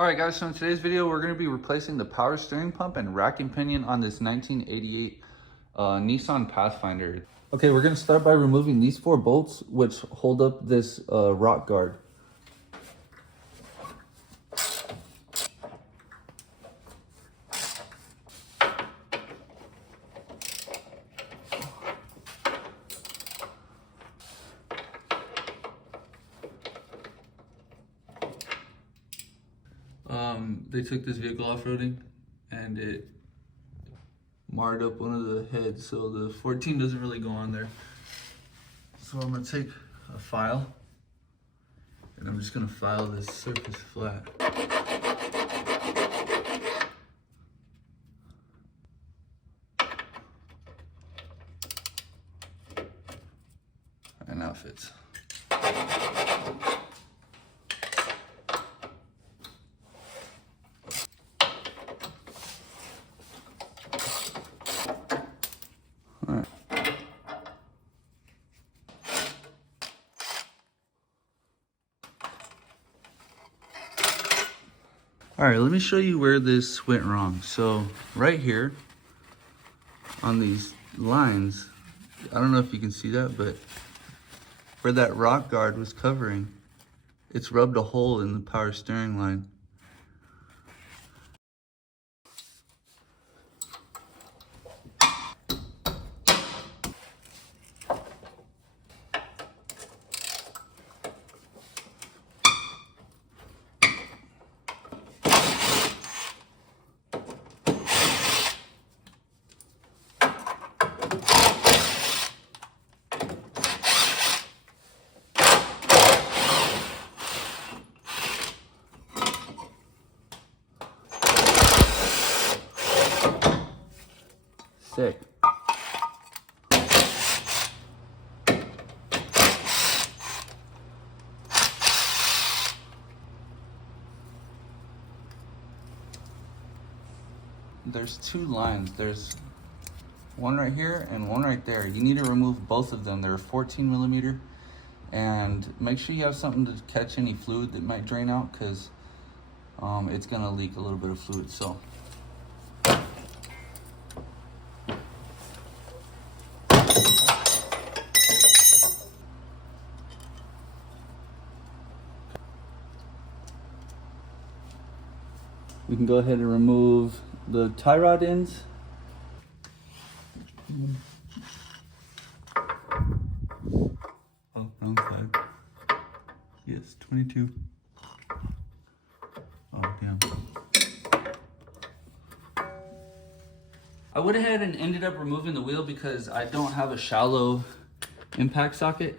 Alright guys, so in today's video we're going to be replacing the power steering pump and rack and pinion on this 1988 Nissan Pathfinder. Okay, we're going to start by removing these 4 bolts which hold up this rock guard. They took this vehicle off-roading and it marred up one of the heads, so the 14 doesn't really go on there. So I'm gonna take a file and I'm just gonna file this surface flat. And now it fits. All right, let me show you where this went wrong. So right here on these lines, I don't know if you can see that, but where that rock guard was covering, it's rubbed a hole in the power steering line. Sick. There's 2 lines. There's one right here and one right there. You need to remove both of them. They're 14 millimeter, and make sure you have something to catch any fluid that might drain out, because it's gonna leak a little bit of fluid. So we can go ahead and remove the tie rod ends. Oh, wrong side. Yes, 22. Oh, damn. I went ahead and ended up removing the wheel because I don't have a shallow impact socket.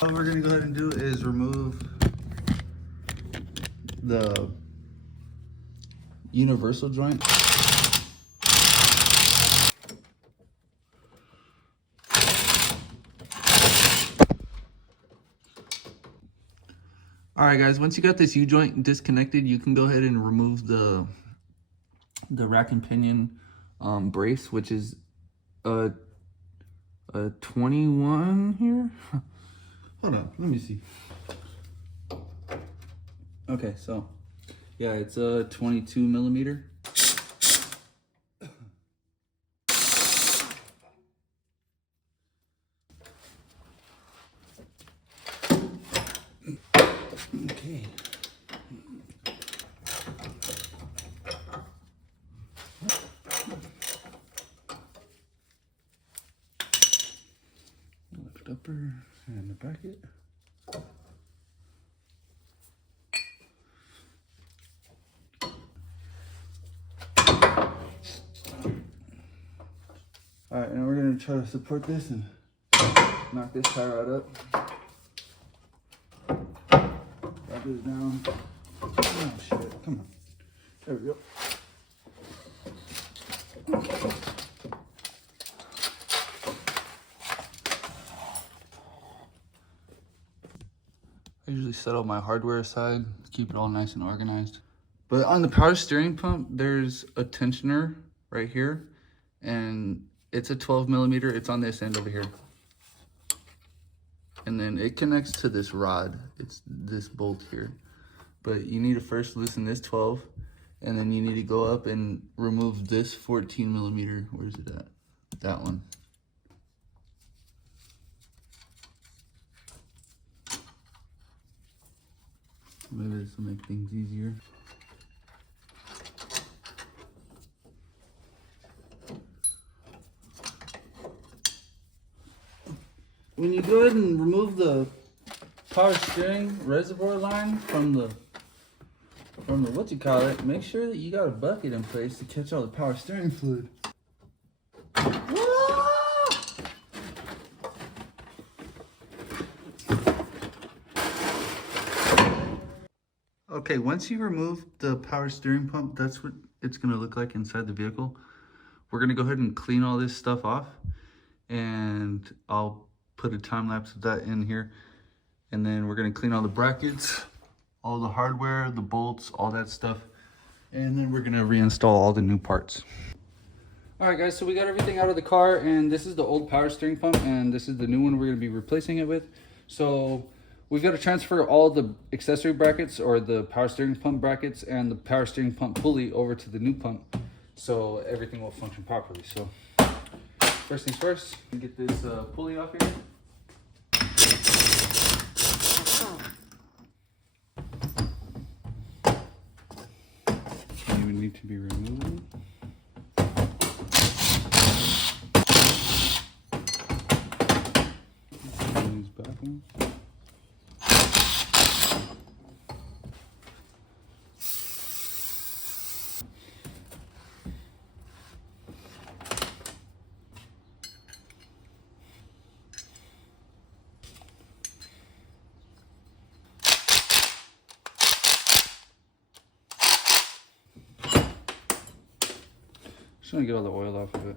What we're going to go ahead and do is remove the universal joint. Alright guys, once you got this U-joint disconnected, you can go ahead and remove the rack and pinion brace, which is a 21 here. Hold on, let me see. Okay, so yeah, it's a 22 millimeter. Okay. Lift upper and the bracket. All right, now we're gonna try to support this and knock this tie rod up. Drop this down. Oh shit, come on. There we go. I usually set up my hardware aside, keep it all nice and organized. But on the power steering pump, there's a tensioner right here, and it's a 12 millimeter. It's on this end over here. And then it connects to this rod. It's this bolt here. But you need to first loosen this 12, and then you need to go up and remove this 14 millimeter. Where's it at? That one. Maybe this will make things easier. When you go ahead and remove the power steering reservoir line from the what you call it, make sure that you got a bucket in place to catch all the power steering fluid. Okay, once you remove the power steering pump, that's what it's gonna look like inside the vehicle. We're gonna go ahead and clean all this stuff off, and I'll put a time lapse of that in here. And then we're gonna clean all the brackets, all the hardware, the bolts, all that stuff. And then we're gonna reinstall all the new parts. All right guys, so we got everything out of the car, and this is the old power steering pump, and this is the new one we're gonna be replacing it with. So we've got to transfer all the accessory brackets, or the power steering pump brackets, and the power steering pump pulley over to the new pump, so everything will function properly. So first things first, get this pulley off here. You would need to be removed. These back ones. Just gonna get all the oil off of it.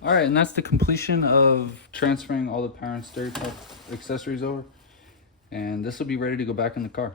All right, and that's the completion of transferring all the power and steering pump accessories over. And this will be ready to go back in the car.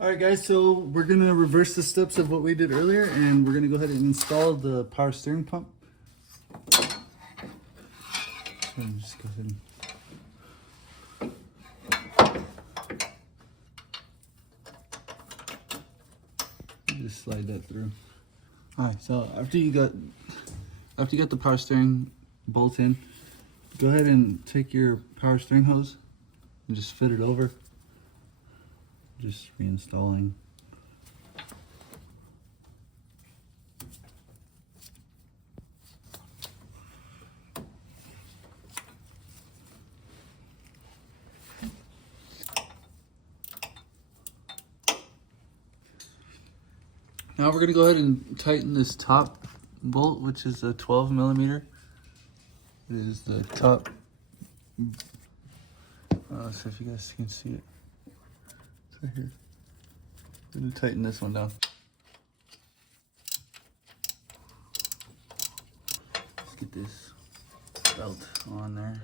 All right, guys, so we're gonna reverse the steps of what we did earlier, and we're gonna go ahead and install the power steering pump. And just go ahead and just slide that through. All right, so after you got the power steering bolt in, go ahead and take your power steering hose and just fit it over. Just reinstalling. Now we're going to go ahead and tighten this top bolt, which is a 12 millimeter. It is the top. So if you guys can see it, it's right here. We're going to tighten this one down. Let's get this belt on there.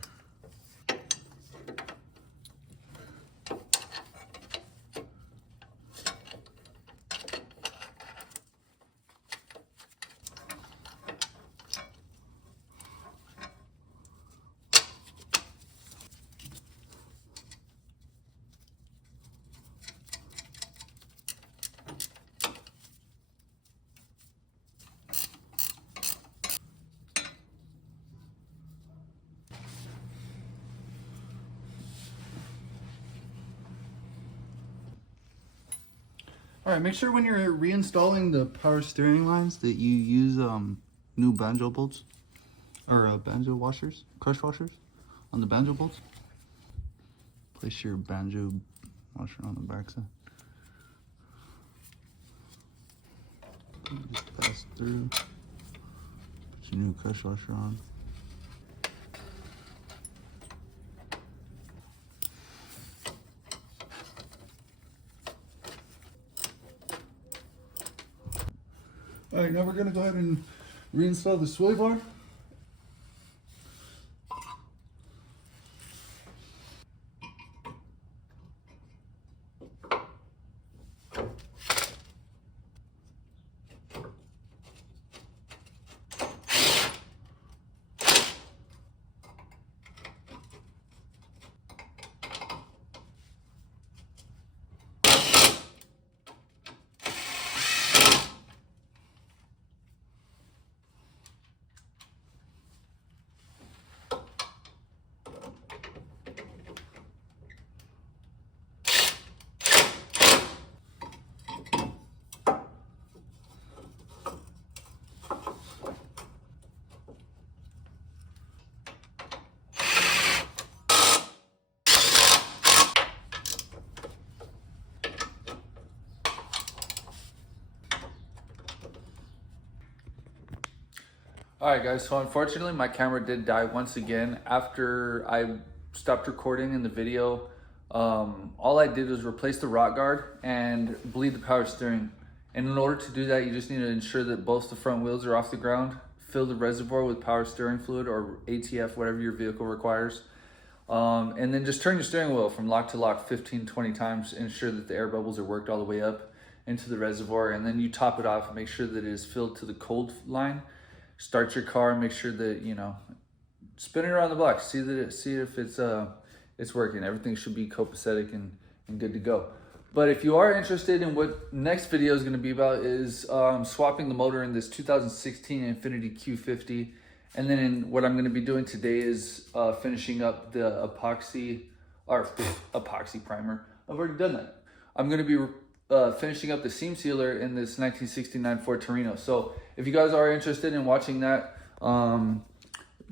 All right, make sure when you're reinstalling the power steering lines that you use new banjo bolts or banjo washers, crush washers on the banjo bolts. Place your banjo washer on the backside. Just pass through. Put your new crush washer on. All right, now we're gonna go ahead and reinstall the sway bar. Alright guys, so unfortunately my camera did die once again. After I stopped recording in the video, all I did was replace the rock guard and bleed the power steering. And in order to do that, you just need to ensure that both the front wheels are off the ground, fill the reservoir with power steering fluid or ATF, whatever your vehicle requires. And then just turn your steering wheel from lock to lock 15-20 times, ensure that the air bubbles are worked all the way up into the reservoir, and then you top it off and make sure that it is filled to the cold line. Start your car and make sure that, you know, spin it around the block, see if it's working. Everything should be copacetic and good to go. But if you are interested in what next video is going to be about is swapping the motor in this 2016 Infiniti Q50. And then what I'm going to be doing today is finishing up the epoxy primer. I've already done that. I'm going to be finishing up the seam sealer in this 1969 Ford Torino. So if you guys are interested in watching that, be on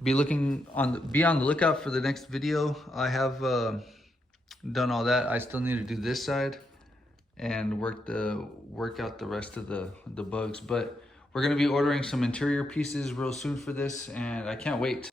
the lookout for the next video. I have done all that. I still need to do this side and work out the rest of the bugs, but we're going to be ordering some interior pieces real soon for this, and I can't wait.